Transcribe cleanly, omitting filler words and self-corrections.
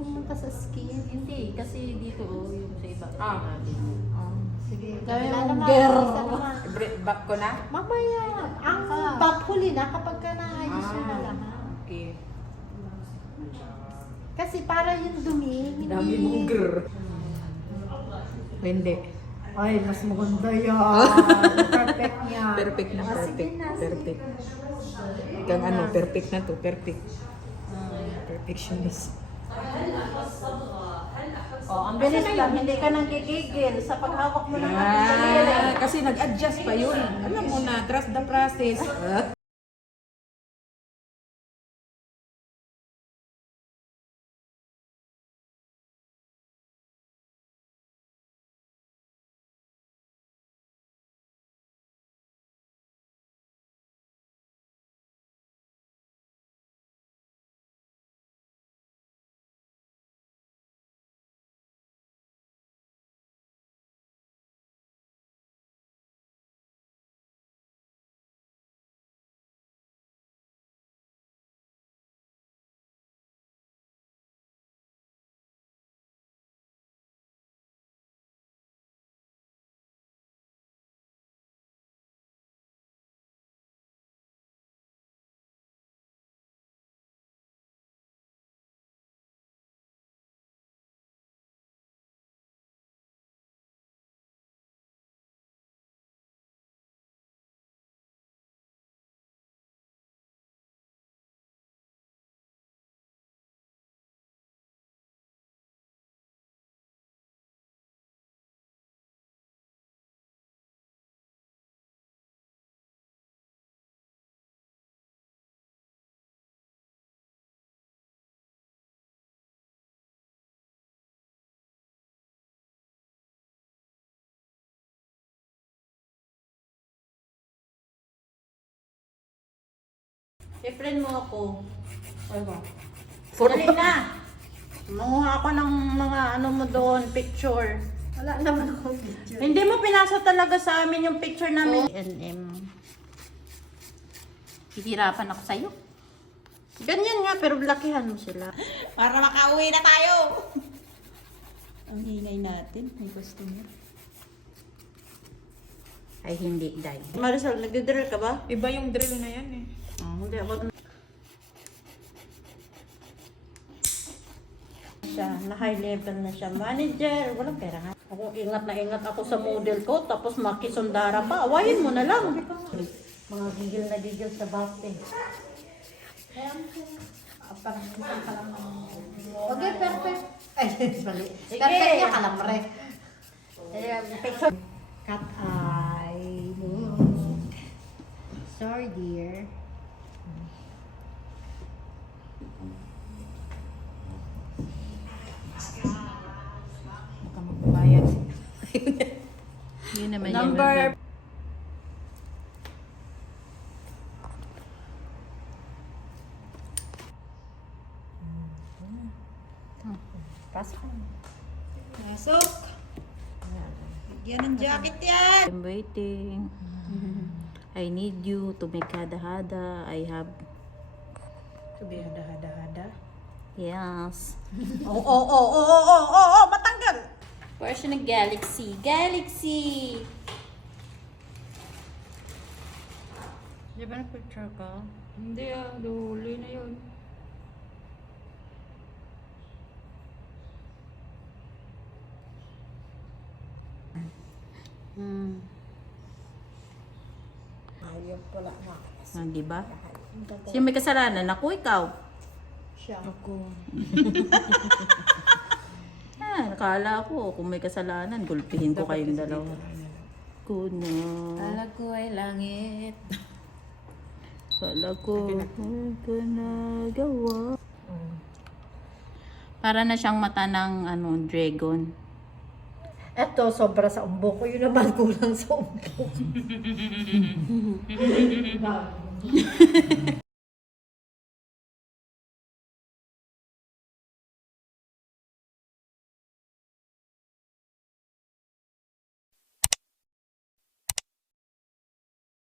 pumunta sa skin. Hindi, kasi dito yung sa iba. Sige, Kaya kabila yung naman, girl. isa naman. Back ko na? Mamaya, ang huli na kapag ka naayos nyo na lahat. Okay. Kasi para yung dumi, hindi... Dami mong grr. Hindi. Ay, mas maganda yan. Perfect niya. Perfect na, Ah, sige perfect. na, sige. Perfect. Kang ano, perfect na to, perfect. Perfectionist. Oh, ang bilis lang, hindi ka nang gigigil sa paghawak mo ng ating daliri. Kasi nag-adjust pa yun. Alam mo na, trust the process. I-friend mo ako. Ay ba? For Dali na! Manguha ako ng mga ano mo doon, picture. Wala naman ako picture. Hindi mo pinasa talaga sa amin yung picture namin. Hihirapan ako sa'yo. Ganyan nga, pero lakihan mo sila. Para makauwi na tayo! Ang hingay natin, may customer. Ay, hindi, Day. Marisol, nagdi-drill ka ba? Iba yung drill na yan eh. Hindi ako. Siya, na high level na siya. Manager, walang pera nga. Ako ingat na ingat ako sa model ko, tapos makisundara pa. Awayin mo na lang. Mga gigil na gigil sa bate. Kaya parang isang ka lang ng... Okay, perfect. Ay, mali. Perfect niya kalamre. Picture. Cat eye. Sorry, dear. Baka magbayad. Yun naman Number... Pasok. Pasok! Yan ang jacket yan! I'm waiting. I need you to make hada-hada. I have... Sabi, hada-hada-hada. Yes. Matanggal! Version ng Galaxy. Galaxy! Di ba na-picture ka? Hindi huli na yun. Ayun pala na. Di ba? Sino may kasalanan? Ako, ikaw. Siya. Ako. Nakala ko kung may kasalanan, gulpihin ko kayong dalawa. Kuno. Kala ko ay langit. Kala ko, ano ka nagawa? Para na siyang mata ng dragon. Eto, sobra sa umbok ko. Yun naman kulang sa umbok.